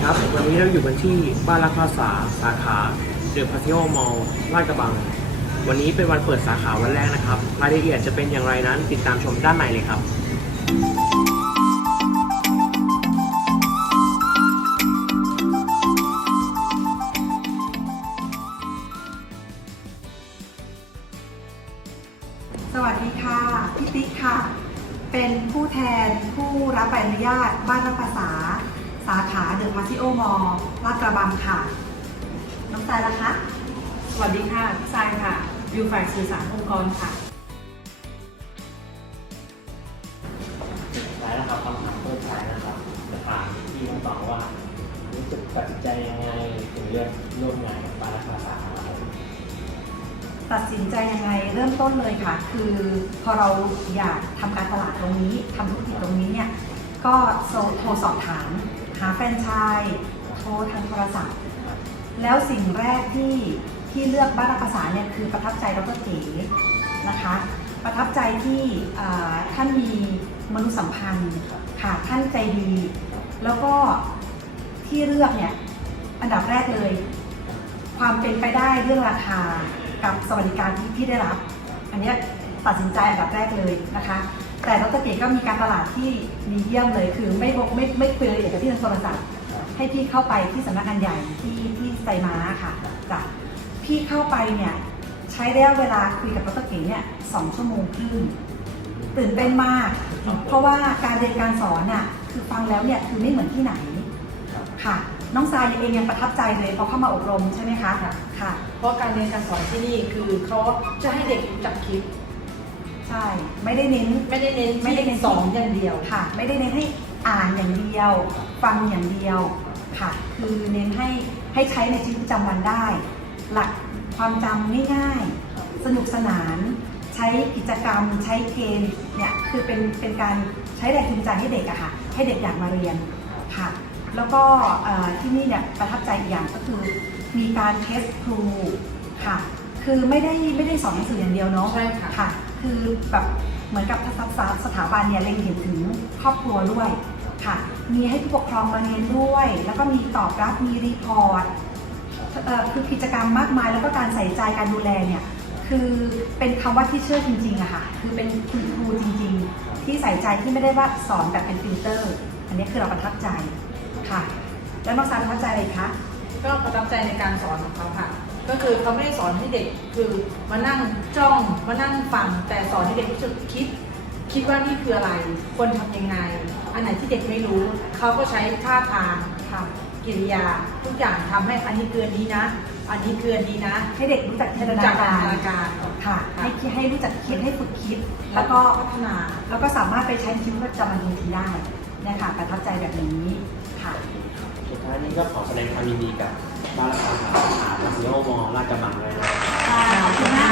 ครับ วันนี้เราอยู่กันที่บ้านรักภาษาสาขาเดอะพาซิโอมอลลาดกระบัง วันนี้เป็นวันเปิดสาขาวันแรกนะครับ รายละเอียดจะเป็นอย่างไรนั้นติดตามชมด้านในเลยครับสวัสดีค่ะพี่ติ๊กค่ะ เป็นผู้แทนผู้รับใบอนุญาตบ้านรับภาษา สาขาเดอะพาซิโอมอลลาดกระบังค่ะ น้องทรายละคะ สวัสดีค่ะทรายค่ะ อยู่ฝ่ายสื่อสารองค์กรค่ะท้ายนะครับคำถามเปิดท้ายนะครับจะถามพี่ทั้งสองว่า รู้สึกตัดสินใจยังไงถึงเลือกร่วมงานกับบ้านรักภาษาครับตัดสินใจยังไงเริ่มต้นเลยค่ะ คือพอเราอยากทำการตลาดตรงนี้ทำธุรกิจตรงนี้เนี่ยก็โทรโทรสอบถามหาแฟนชส์โทรทางโทรศัพท์ แล้วสิ่งแรกที่ที่เลือกบ้านรักภาษาเนี่ยคือประทับใจดรเก๋นะคะ ประทับใจที่ท่านมีมนุษยสัมพันธ์ค่ะท่านใจดี แล้วก็ที่เลือกเนี่ยอันดับแรกเลย ความเป็นไปได้เรื่องราคากับสวัสดิการที่ที่ได้รับ อันนี้ตัดสินใจอันดับแรกเลยนะคะ แต่ดรเก๋ก็มีการตลาดที่ดีเยี่ยมเลยคือไม่บอกไม่ไม่คุยรายละเอียดกับที่ทางโทรศัพท์ให้พี่เข้าไปที่สำนักงานใหญ่ที่ที่ไซม้าค่ะจ้ะพี่เข้าไปเนี่ยใช้ระยะเวลาคุยกับดรเก๋เนี่ยสองชั่วโมงครึ่งตื่นเต้นมาก เพราะว่าการเรียนการสอนน่ะคือฟังแล้วเนี่ยคือไม่เหมือนที่ไหนค่ะ น้องทรายเองยังประทับใจเลยพอเข้ามาอบรมใช่ไหมคะค่ะค่ะเพราะการเรียนการสอนที่นี่คือเขาจะให้เด็กรู้จักคิด ใช่ ไม่ได้เน้น ไม่ได้เน้นไม่ได้เน้น สอนอย่างเดียวค่ะ ไม่ได้เน้นให้อ่านอย่างเดียว ฟังอย่างเดียวค่ะ คือเน้นให้ให้ใช้ในชีวิตประจำวันได้ หลักความจำง่ายๆ สนุกสนาน ใช้กิจกรรม ใช้เกมเนี่ยคือเป็นเป็นการใช้แรงจูงใจให้เด็กอะค่ะ ให้เด็กอยากมาเรียนค่ะ แล้วก็เอ่อที่นี่เนี่ยประทับใจอีกอย่างก็คือ มีการเทสครูค่ะ คือไม่ได้ไม่ได้สอนหนังสืออย่างเดียวเนาะ ใช่ค่ะ ค่ะ คือแบบเหมือนกับสถาสถาบันเนี่ยเล็งเห็นถึงครอบครัวด้วยค่ะ มีให้ผู้ปกครองมาเรียนด้วย แล้วก็มีตอบรับมีรีพอร์ตคือกิจกรรมมากมาย แล้วก็การใส่ใจการดูแลเนี่ยคือเป็นคำว่าที่เชื่อจริงๆอะค่ะคือเป็นคุณครูจริง ๆ ที่ใส่ใจที่ไม่ได้ว่าสอนแบบเป็นฟิลเตอร์ อันนี้คือเราประทับใจค่ะ แล้วน้องซานประทับใจอะไรคะก็ประทับใจในการสอนของเขาค่ะ ก็คือเขาไม่ได้สอนให้เด็กคือมานั่งจ้องมานั่งฟังแต่สอนให้เด็กรู้สึกคิด คิดว่านี่คืออะไรควรทำยังไง อันไหนที่เด็กไม่รู้เขาก็ใช้ท่าทางค่ะกิริยา ทุกอย่างทำให้อันนี้เกินนี้นะ อันนี้เกินนี้นะ ให้เด็กรู้จักจินตรู้นาจักจิกานตรนาการค่ะให้คิดให้รู้จักคิดให้ฝึกคิด แล้วก็พัฒนาแล้วก็สามารถไปใช้ชีวิตประจำวันจริงๆได้เนี่ยค่ะประทับใจแบบนี้ค่ะ สุดท้ายนี้ก็ขอแสดงความยินดีกับ บ้านรักภาษาสาขาพาซิโอมอลลาดกระบังเลยนะครับขอบคุณมากค่ะ